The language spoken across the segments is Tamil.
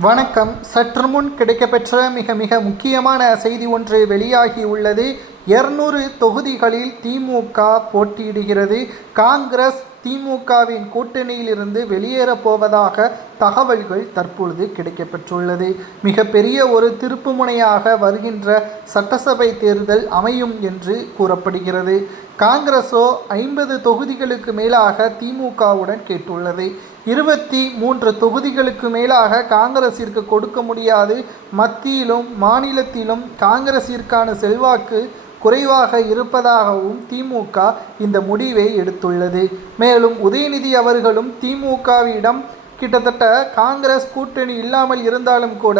வணக்கம். சற்று முன் கிடைக்கப்பெற்ற மிக மிக முக்கியமான செய்தி ஒன்று வெளியாகி உள்ளது. இருநூறு தொகுதிகளில் திமுக போட்டியிடுகிறது. காங்கிரஸ் திமுகவின் கூட்டணியிலிருந்து வெளியேறப் போவதாக தகவல்கள் தற்பொழுது கிடைக்கப்பெற்றுள்ளது. மிகப்பெரிய ஒரு திருப்புமுனையாக வருகின்ற சட்டசபை தேர்தல் அமையும் என்று கூறப்படுகிறது. காங்கிரஸோ ஐம்பது தொகுதிகளுக்கு மேலாக திமுகவுடன் கேட்டுள்ளது. இருபத்தி மூன்று தொகுதிகளுக்கு மேலாக காங்கிரசிற்கு கொடுக்க முடியாது. மத்தியிலும் மாநிலத்திலும் காங்கிரசிற்கான செல்வாக்கு குறைவாக இருப்பதாகவும் திமுக இந்த முடிவை எடுத்துள்ளது. மேலும் உதயநிதி அவர்களும் திமுகவிடம் கிட்டத்தட்ட காங்கிரஸ் கூட்டணி இல்லாமல் இருந்தாலும் கூட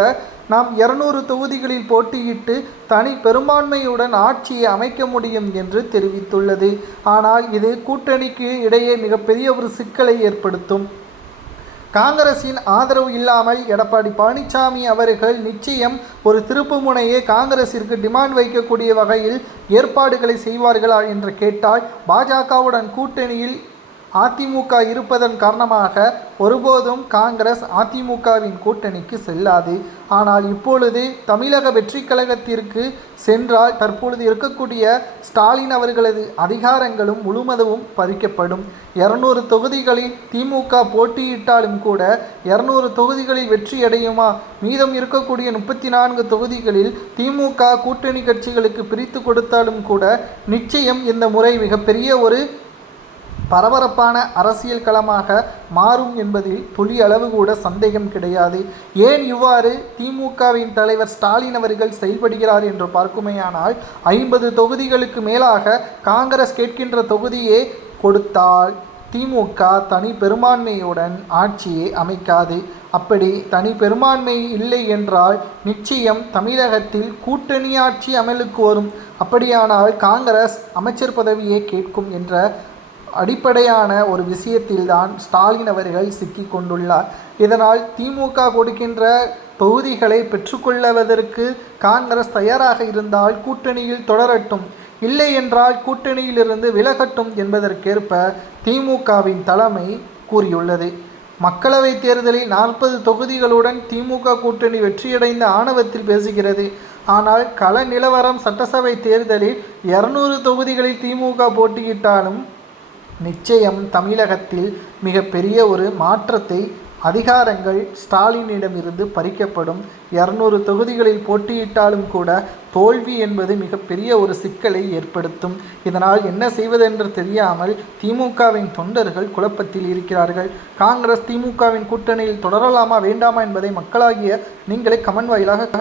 நாம் இருநூறு தொகுதிகளில் போட்டியிட்டு தனி பெரும்பான்மையுடன் ஆட்சியை அமைக்க முடியும் என்று தெரிவித்துள்ளது. ஆனால் இது கூட்டணிக்கு இடையே மிகப்பெரிய ஒரு சிக்கலை ஏற்படுத்தும். காங்கிரசின் ஆதரவு இல்லாமல் எடப்பாடி பழனிசாமி அவர்கள் நிச்சயம் ஒரு திருப்புமுனையை காங்கிரசிற்கு டிமாண்ட் வைக்கக்கூடிய வகையில் ஏற்பாடுகளை செய்வார்களா என்று கேட்டால் பாஜகவுடன் கூட்டணியில் அதிமுக இருப்பதன் காரணமாக ஒருபோதும் காங்கிரஸ் அதிமுகவின் கூட்டணிக்கு செல்லாது. ஆனால் இப்பொழுது தமிழக வெற்றி கழகத்திற்கு சென்றால் தற்பொழுது இருக்கக்கூடிய ஸ்டாலின் அவர்களது அதிகாரங்களும் முழுவதும் பறிக்கப்படும். இருநூறு தொகுதிகளில் திமுக போட்டியிட்டாலும் கூட இருநூறு தொகுதிகளில் வெற்றியடையுமா மீதம் இருக்கக்கூடிய முப்பத்தி நான்கு தொகுதிகளில் திமுக கூட்டணி கட்சிகளுக்கு பிரித்து கொடுத்தாலும் கூட நிச்சயம் இந்த முறை மிகப்பெரிய ஒரு பரபரப்பான அரசியல் களமாக மாறும் என்பதில் துளி அளவு கூட சந்தேகம் கிடையாது. ஏன் இவ்வாறு திமுகவின் தலைவர் ஸ்டாலின் அவர்கள் செயல்படுகிறார் என்று பார்க்குமேயானால் ஐம்பது தொகுதிகளுக்கு மேலாக காங்கிரஸ் கேட்கின்ற தொகுதியே கொடுத்தால் திமுக தனி பெரும்பான்மையுடன் ஆட்சியை அமைக்காது. அப்படி தனி பெரும்பான்மை இல்லை என்றால் நிச்சயம் தமிழகத்தில் கூட்டணி ஆட்சி அமலுக்கு வரும். அப்படியானால் காங்கிரஸ் அமைச்சர் பதவியை கேட்கும் என்ற அடிப்படையான ஒரு விஷயத்தில்தான் ஸ்டாலின் அவர்கள் சிக்கி கொண்டுள்ளார். இதனால் திமுக கொடுக்கின்ற தொகுதிகளை பெற்றுக்கொள்வதற்கு காங்கிரஸ் தயாராக இருந்தால் கூட்டணியில் தொடரட்டும். இல்லை என்றால் கூட்டணியிலிருந்து விலகட்டும் என்பதற்கேற்ப திமுகவின் தலைமை கூறியுள்ளது. மக்களவைத் தேர்தலில் நாற்பது தொகுதிகளுடன் திமுக கூட்டணி வெற்றியடைந்த ஆணவத்தில் பேசுகிறது. ஆனால் கள நிலவரம் சட்டசபை தேர்தலில் இருநூறு தொகுதிகளில் திமுக போட்டியிட்டாலும் நிச்சயம் தமிழகத்தில் மிகப்பெரிய ஒரு மாற்றத்தை அதிகாரங்கள் ஸ்டாலினிடமிருந்து பறிக்கப்படும். இரநூறு தொகுதிகளில் போட்டியிட்டாலும் கூட தோல்வி என்பது மிகப்பெரிய ஒரு சிக்கலை ஏற்படுத்தும். இதனால் என்ன செய்வதென்று தெரியாமல் திமுகவின் தொண்டர்கள் குழப்பத்தில் இருக்கிறார்கள். காங்கிரஸ் திமுகவின் கூட்டணியில் தொடரலாமா வேண்டாமா என்பதை மக்களாகிய நீங்களே கமன் வாயிலாக